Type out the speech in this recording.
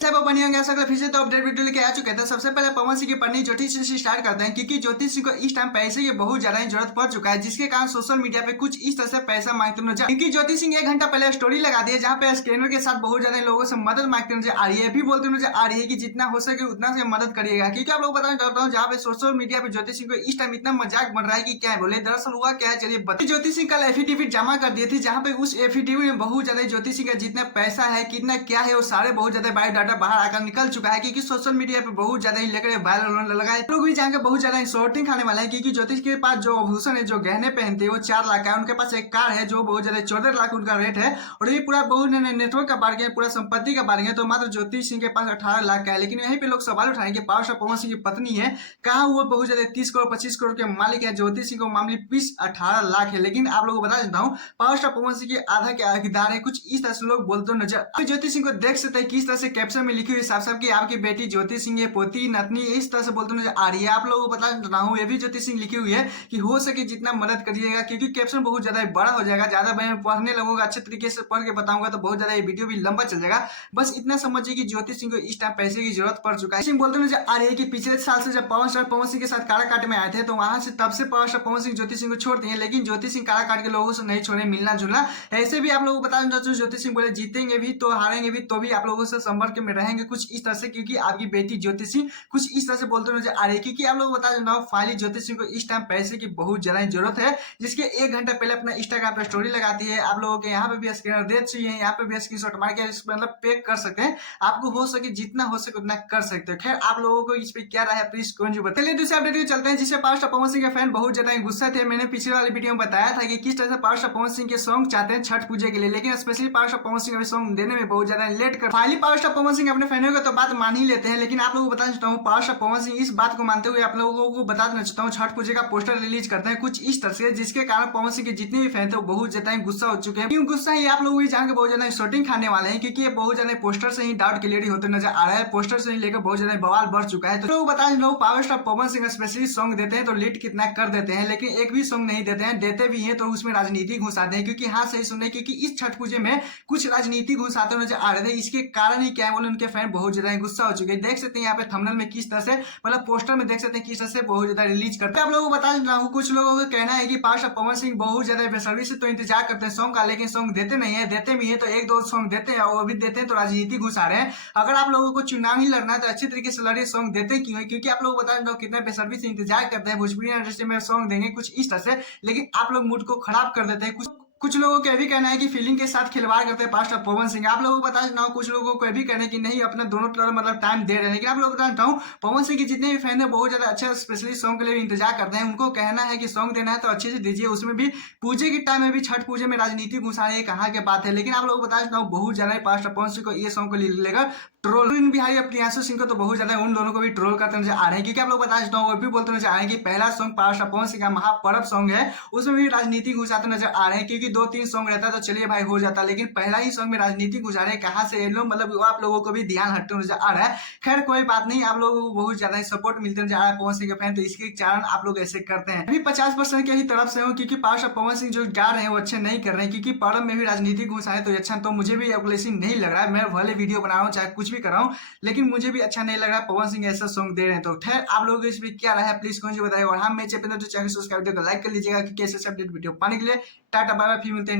सब बनी होंगे आशा फिर से तो अपडेट वीडियो लेके आ चुके थे। सबसे पहले पवन सिंह की पढ़नी ज्योतिष सिंह से स्टार्ट करते हैं, क्योंकि ज्योतिष सिंह को इस टाइम पैसे की बहुत ज्यादा जरूरत पड़ चुका है, जिसके कारण सोशल मीडिया पे कुछ इस तरह से पैसा मांगते नजर। क्योंकि ज्योतिष सिंह 1 घंटा पहले स्टोरी लगा दी है, जहाँ पे स्कैनर के साथ बहुत ज्यादा लोगों से मदद मांगते नजर आ रही है। भी बोलते नजर आ रही है कि जितना हो सके उतना से मदद करिएगा। क्योंकि आप लोग बताना चाहता हूँ, जहाँ पे सोशल मीडिया पे ज्योतिष सिंह को इस टाइम इतना मजाक बन रहा है कि क्या है बोले। दरअसल हुआ क्या है चलिए बता। ज्योतिष सिंह कल एफिडेविट जमा कर दिए थे, जहाँ पे उस एफिडेविट में बहुत ज्यादा ज्योतिष सिंह का जितना पैसा है कितना क्या है वो सारे बहुत ज्यादा बायोडाटा बाहर आकर निकल चुका है। क्योंकि सोशल मीडिया पे बहुत ज्यादा ही लेकर वायरल होने लगा है। लोग भी जाके बहुत ज्यादा इंसल्टिंग खाने वाला है, क्योंकि ज्योतिष के पास जो आभूषण है, जो गहने पहनते हैं वो 4 लाख का है। उनके पास एक कार है जो बहुत ज्यादा 14 लाख उनका रेट है। और ये पूरा बहुत नेटवर्क का बार्गेन, पूरा संपत्ति का बार्गेन तो मात्र ज्योतिष सिंह के पास 18 लाख का है। लेकिन यहीं पे लोग सवाल उठाएंगे कि पावर स्टार पवन सिंह की पत्नी है, कहा वो बहुत ज्यादा 30 करोड़ 25 करोड़ के मालिक है। ज्योतिष सिंह को मामले 18 लाख है। लेकिन आप लोगों को बता देता हूँ, पावर स्टार पवन सिंह के आधा के हकदार है। कुछ इस तरह से लोग बोलते नजर। ज्योतिष सिंह को देख सकते हैं किस तरह से कैप्शन में लिखी हुई साफ साफ की आपकी बेटी ज्योति सिंह पोती नतनी इस तरह से बोलते नजर आ रही है। आप लोगों को बता रहा हूँ, ये भी ज्योति सिंह लिखी हुई है कि हो सके जितना मदद करिएगा, क्योंकि कैप्शन बहुत ज्यादा बड़ा हो जाएगा। ज्यादा मैं पढ़ने लगूंगा, अच्छे तरीके से पढ़ के बताऊंगा तो बहुत ज्यादा ये वीडियो भी लंबा चल जाएगा। बस इतना समझिए कि ज्योति सिंह को इस टाइम पैसे की जरूरत पड़ चुका है। सिंह बोलते नजर आ रही है कि पिछले साल से जब पवन स्टार पवन सिंह के साथ काराकाट में आए थे, तो वहां से तब से पवन स्टार पवन सिंह ज्योति सिंह को छोड़ दिए। लेकिन ज्योति सिंह काराकाट के लोगों से नहीं छोड़े, मिलना जुलना। ऐसे भी आप लोगों को बता दें, ज्योति सिंह बोले जीतेंगे भी तो हारेंगे भी तो भी आप लोगों से संपर्क में रहेंगे, कुछ इस तरह से। क्योंकि आपकी बेटी ज्योति सिंह कुछ इस तरह से बोलते नजर आ रही है। क्योंकि आप लोग बता देना, फाइनली ज्योति सिंह को इस टाइम पैसे की बहुत ज्यादा जरूरत है, जिसके 1 घंटा पहले अपना इंस्टाग्राम पे स्टोरी लगाती है। आप लोगों के यहाँ पे भी स्कैनर दे चाहिए, यहाँ पे भी स्क्रीनशॉट मार के मतलब पे कर सकते हैं। आपको हो सके जितना हो सके उतना कर सकते हो। खैर आप लोगों को इस पे क्या रहा है प्लीज कमेंट में बताइए। दूसरे अपडेट को चलते हैं, जिससे पावर स्टार पवन सिंह के फैन बहुत ज्यादा गुस्सा थे। मैंने पिछले वाली वीडियो में बताया था कि किस तरह से पावर स्टार पवन सिंह के सॉन्ग चाहते हैं छठ पूजा के लिए, लेकिन specially power star Pawan Singh अभी सॉन्ग देने में बहुत ज्यादा लेट कर। Finally power star Pawan Singh अपने फैनों को तो बात मान ही लेते हैं। लेकिन आप लोगों को बताना चाहता हूँ, पावर स्टार पवन सिंह इस बात को मानते हुए आप लोगों को बता देना चाहता हूँ, छठ पूजा का पोस्टर रिलीज करते हैं कुछ इस तरह से, जिसके कारण पवन सिंह के जितने भी फैन थे वो बहुत ज्यादा गुस्सा हो चुके हैं। क्यों गुस्सा है आप लोग भी जान के बहुत ज्यादा शूटिंग खाने वाले हैं, क्योंकि ये बहुत ज्यादा पोस्टर से ही डाउट क्लियर होते नजर आ रहा है। पोस्टर से ही लेकर बहुत ज्यादा बवाल बढ़ चुका है। तो लोग बता दें, power star Pawan Singh specially song देते हैं तो लीड कितना कर देते हैं, लेकिन एक भी सॉन्ग नहीं देते हैं। देते भी हैं तो उसमें राजनीति घुसाते हैं। क्योंकि हाँ सही सुनने, क्योंकि इस छठ पूजे में कुछ राजनीति घुसाते नजर आ रहे थे। इसके कारण ही क्या है बोले, उनके फैन बहुत ज्यादा गुस्सा हो चुके हैं। देख सकते हैं यहाँ पे थंबनेल में किस तरह से, मतलब पोस्टर में देख सकते हैं किस तरह से बहुत ज्यादा रिलीज करते हैं। आप लोगों को बता रहा हूँ, कुछ लोगों का कहना है कि पावर स्टार पवन सिंह बहुत ज्यादा बेसब्री से तो इंतजार करते हैं सॉन्ग का, लेकिन सॉन्ग देते नहीं है। देते भी है तो 1-2 सॉन्ग देते हैं, और वो भी देते हैं तो राजनीति घुसा रहे हैं। अगर आप लोगों को चुनाव ही लड़ना है तो अच्छी तरीके से लड़े, सॉन्ग देते क्यों है? क्योंकि आप लोग बता रहे हो कितना बेसब्री से इंतजार करते हैं भोजपुरी इंडस्ट्री में सॉन्ग देंगे कुछ इस तरह से, लेकिन आप लोग मूड को खराब कर देते हैं। कुछ लोगों का भी कहना है कि फीलिंग के साथ खिलवाड़ करते हैं पावर स्टार पवन सिंह। आप लोगों को बता देना, कुछ लोगों को भी कहना है कि नहीं अपना दोनों तरफ मतलब टाइम दे रहे हैं। लेकिन आप लोग बताता हूँ, पवन सिंह के जितने भी फैन है बहुत ज्यादा अच्छे स्पेशली सॉन्ग के लिए इंतजार करते हैं। उनको कहना है कि सॉन्ग देना है तो अच्छे से दीजिए, उसमें भी पूजे के टाइम में भी, छठ पूजे में राजनीति घुसाने कहाँ के बात है। लेकिन आप लोग बता देता हूँ, बहुत ज्यादा पावर स्टार पवन सिंह को ये सॉन्ग को लेकर ट्रोल बिहारी प्रियांशु सिंह को तो बहुत ज्यादा उन दोनों को भी ट्रोल करते नजर आ रहे हैं। क्योंकि आप लोग बता देता हूँ, वो भी बोलते नजर आ रहे हैं कि पहला song power star Pawan Singh का महापर्व सॉन्ग है, उसमें भी राजनीति घुसाते नजर आ रहे हैं। क्योंकि 2-3 सॉन्ग रहता तो चलिए भाई हो जाता, लेकिन पहला ही सॉन्ग में राजनीति घुसा रहे हैं। कहाँ से लोग मतलब आप लोगों को भी ध्यान हटते नजर आ रहा है। खैर कोई बात नहीं, आप लोगों को बहुत ज्यादा सपोर्ट मिलते नजर आ रहा है पवन सिंह के फैन, तो इसके कारण आप लोग ऐसे करते हैं। अभी 50% के ही तरफ से हूँ, क्योंकि पावर स्टार पवन सिंह जो गा रहे हैं वो अच्छे नहीं कर रहे हैं। क्योंकि पर्व में भी राजनीति घुसा है तो अच्छा, तो मुझे भी एप्लेसिंग नहीं लग रहा है। मैं भले वीडियो बना रहा हूँ चाहे कुछ भी कर रहा हूँ, लेकिन मुझे भी अच्छा नहीं लग रहा पवन सिंह ऐसा सॉन्ग दे रहे हैं। तो खैर आप लोगों को इस पर क्या रहा है प्लीज कौन सी बताइए। और हम मेरे चैनल सब्सक्राइब कर लाइक कर लीजिएगा, कि कैसे अपडेट वीडियो पाने के लिए। टाटा बाय बाय, फिर मिलते हैं।